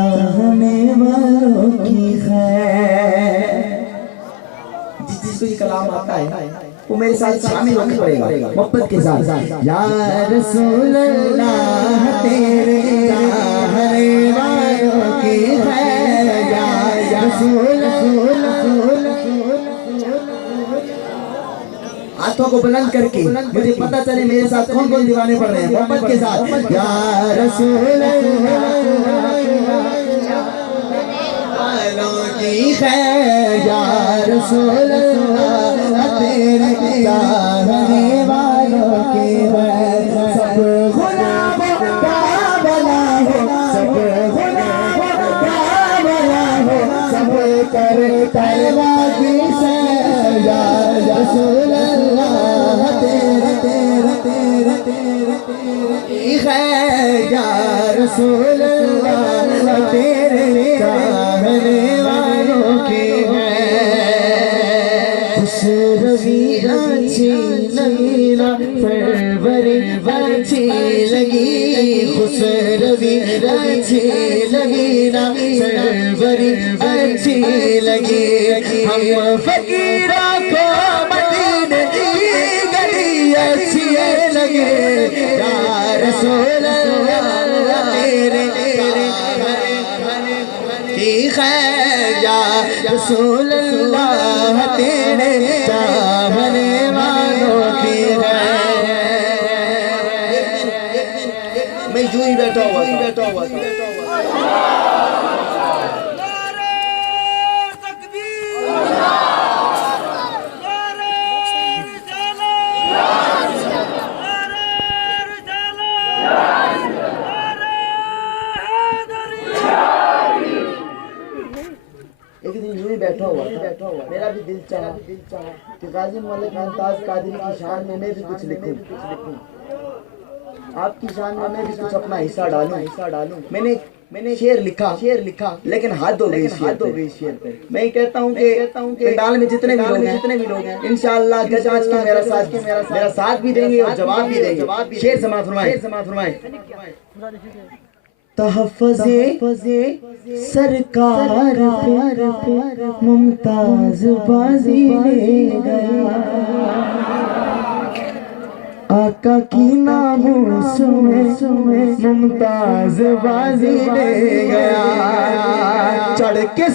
चाहने वालों की खैर। जिसको ये कलाम आता है वो मेरे साथ शामिल होकर पड़ेगा मोहब्बत के साथ। या रसूल अल्लाह तेरे चाहने वालों की खैर, या रसूल। हाथों को बुलंद करके मुझे पता चले मेरे साथ कौन कौन दीवाने पड़ रहे हैं मोहब्बत के साथ। या रसूल वालों की खैर, या रसूल तेरे चाहने वालों की खैर। सब गुलामों का भला हो, सब गुलामों का भला हो, सब करता वादी से। या रसूल अल्लाह तेरे तेरे तेरे तेरे तेरे खैर, या रसूल अल्लाह तेरे चाहने वालों की खुशरवी अच्छी लगी ना फरवरी अच्छी लगी, खुशरवी अच्छी लगी ना फरवरी अच्छी लगी। हम फकीरों को मदीने की गली अच्छी लगे। या रसूल अल्लाह तेरे की खैर, या रसूल अल्लाह तेरे चाहने वालों की खैर। मैं यूं ही बैठा हुआ था। एक दिन यूं ही बैठा हुआ मेरा भी दिल चाहा कि गाजी मलिक मुमताज कादरी की शान में मैं भी कुछ लिखूं, आपकी शान में मैं भी कुछ अपना हिस्सा डालूं। मैंने शेर लिखा लेकिन हाथ हो गई शेर पे। मैं कहता हूँ कि पंडाल में जितने भी लोग हैं इंशाअल्लाह गजाज के मेरा साथ भी देंगे और जवाब भी देंगे। शेर समाअत फरमाए। तहफ़्फ़ुज़े सरकार मुमताज बाजी ले गया, आका की नामों में मुमताज बाजी ले गया। चढ़ के